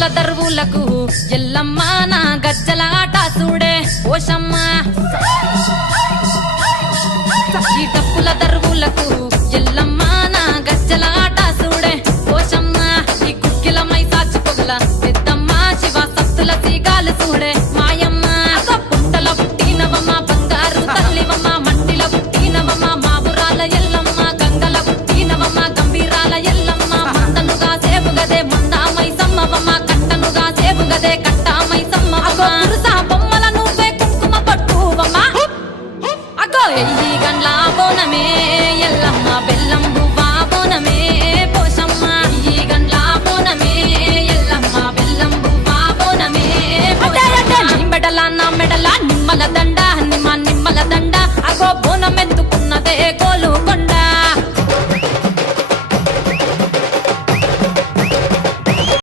డప్పుల దరువులకు ఎల్లమ్మ నా గజ్జల ఆట చూడే ఓషమ్మ ఈ డప్పుల దరువులకు ఎల్లమ్మ నా గజ్జల ఆట చూడే ఓషమ్మ ఈ కుక్కిల మై సాచి పొగల పెద్దమ్మ శివ సత్తుల సీగాలు చూడే